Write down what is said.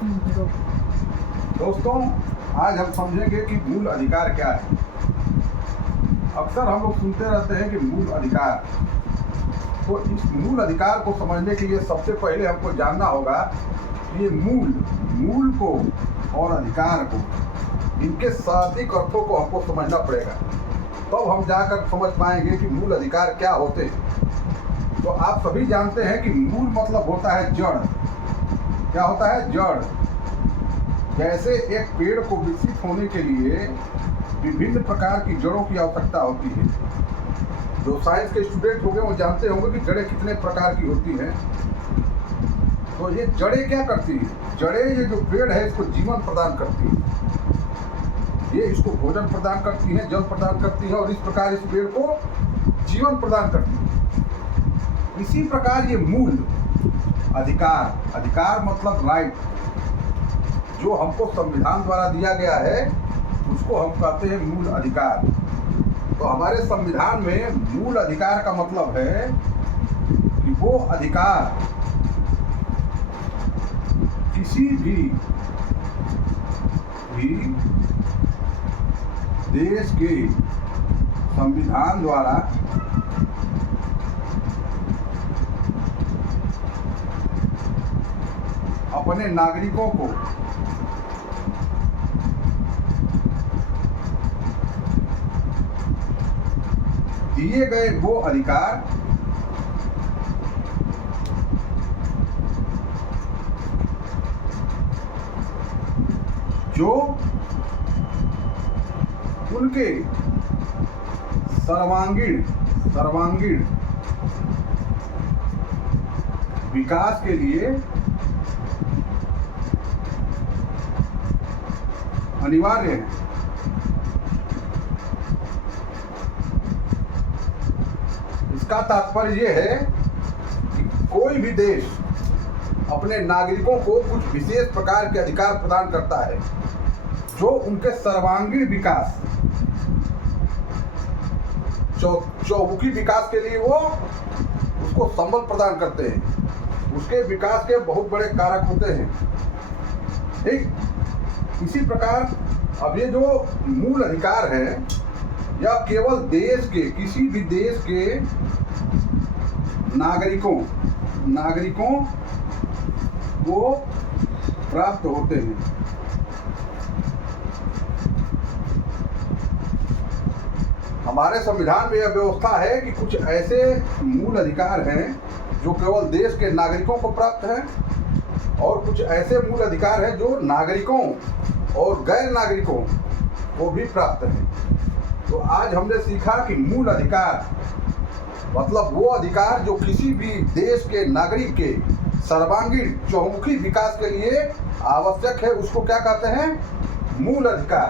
दोस्तों, आज हम समझेंगे कि मूल अधिकार क्या है। अक्सर हम लोग सुनते रहते हैं कि मूल अधिकार। तो इस मूल अधिकार को समझने के लिए सबसे पहले हमको जानना होगा कि ये मूल को और अधिकार को, इनके शाब्दिक अर्थों को हमको समझना पड़ेगा। तब हम जाकर समझ पाएंगे कि मूल अधिकार क्या होते हैं। तो आप सभी जानते हैं कि मूल मतलब होता है जड़। क्या होता है? जड़। जैसे एक पेड़ को विकसित होने के लिए विभिन्न प्रकार की जड़ों की आवश्यकता होती है। जो साइंस के स्टूडेंट होंगे वो जानते होंगे कि जड़ें कितने प्रकार की होती हैं। तो ये जड़ें क्या करती है? जड़ें, ये जो पेड़ है इसको जीवन प्रदान करती है। ये इसको भोजन प्रदान करती है, जल प्रदान करती है और इस प्रकार इस पेड़ को जीवन प्रदान करती है। इसी प्रकार ये मूल अधिकार मतलब राइट, जो हमको संविधान द्वारा दिया गया है उसको हम कहते हैं मूल अधिकार। तो हमारे संविधान में मूल अधिकार का मतलब है कि वो अधिकार किसी भी देश के संविधान द्वारा अपने नागरिकों को दिए गए वो अधिकार जो उनके सर्वांगीण विकास के लिए अनिवार्य है। इसका तात्पर्य यह है कि कोई भी देश अपने नागरिकों को कुछ विशेष प्रकार के अधिकार प्रदान करता है जो उनके सर्वांगीण विकास, चौमुखी विकास के लिए वो उसको संबल प्रदान करते हैं। उसके विकास के बहुत बड़े कारक होते हैं। ठीक इसी प्रकार अब ये जो मूल अधिकार है या केवल देश के, किसी भी देश के नागरिकों को प्राप्त होते हैं। हमारे संविधान में यह व्यवस्था है कि कुछ ऐसे मूल अधिकार हैं जो केवल देश के नागरिकों को प्राप्त हैं और कुछ ऐसे मूल अधिकार हैं जो नागरिकों और गैर नागरिकों को भी प्राप्त हैं। तो आज हमने सीखा कि मूल अधिकार मतलब वो अधिकार जो किसी भी देश के नागरिक के सर्वांगीण चौमुखी विकास के लिए आवश्यक है, उसको क्या कहते हैं? मूल अधिकार।